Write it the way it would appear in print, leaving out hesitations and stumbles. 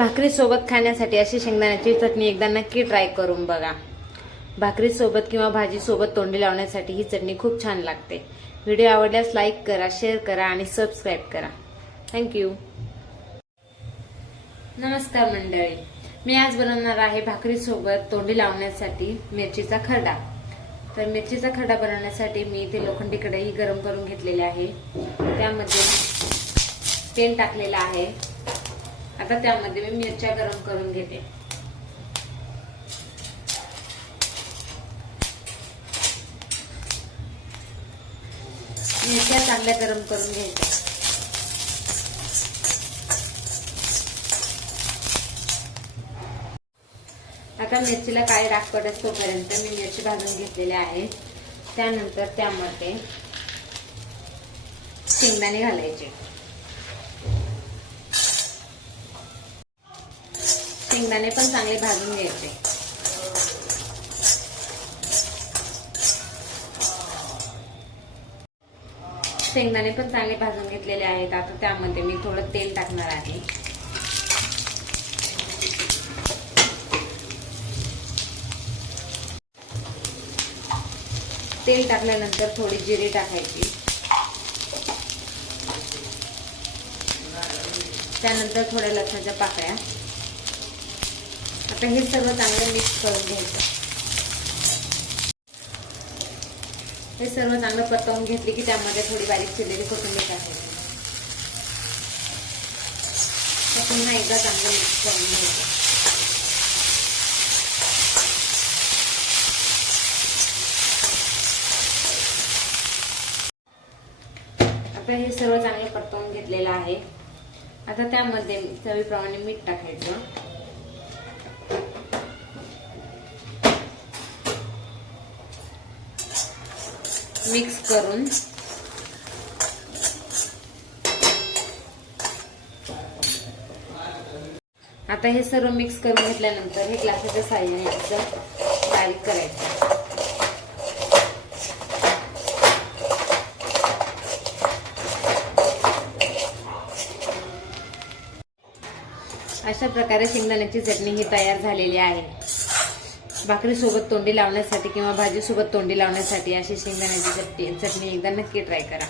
भाकरी सोबत खाण्यासाठी अशी शेंगदाण्याची चटणी एकदा नक्की ट्राय करून बघा। भाकरी सोबत किंवा भाजी सोबत तोंडी लावण्यासाठी ही चटणी खूप छान लागते। व्हिडिओ आवडल्यास लाईक करा, शेअर करा आणि सबस्क्राईब करा। थँक्यू। नमस्कार मंडळी, मी आज बनवणार आहे भाकरी सोबत तोंडी लावण्यासाठी मिरचीचा खरडा। तर मिरचीचा खरडा बनवण्यासाठी मी इथे लोखंडी कढई गरम करून घेतलेली आहे। त्यामध्ये तेल टाकलेलं आहे। आता त्यामध्ये मी मिरच्या गरम करून घेते। मिरच्या चांगल्या गरम करून घ्यायच्या। आता मिरचीला काळी डाग पडत तोपर्यंत मी मिरची भाजून घेतलेली आहे। त्यानंतर त्यामध्ये शेंगदाणे घालायचे। शेंगदाणे पण चांगले भाजून घ्यायचे। शेंगदाणे पण चांगले भाजून घेतलेले आहेत। आता त्यामध्ये मी थोडं तेल टाकणार आहे। तेल टाकल्यानंतर थोडी जिरे टाकायची। त्यानंतर थोड्या लसणाच्या पाकळ्या। आता हे सर्व चांगले मिक्स करून घ्यायचं। हे सर्व चांगलं परतवून घेतले की त्यामध्ये थोडी बारीक चिरलेली कोथिंबीर टाकायची। पुन्हा एकदा चांगलं मिक्स करून घ्यायचं। आता हे सर्व चांगले परतवून घेतलेलं आहे। आता त्यामध्ये चवीप्रमाणे मीठ टाकायचं। मिक्स करून आता हे सर्व मिक्स करून घेतल्यानंतर हे ग्लासाच्या साहाय्याने बारीक करायचं। अशा प्रकारे शेंगदाण्याची चटणी ही तयार झालेली आहे। भाकरी सोबत तोंडी लावण्यासाठी किंवा भाजी सोबत तोंडी लावण्यासाठी अशी शेंगदाण्याची चटणी एकदा नक्की ट्राय करा।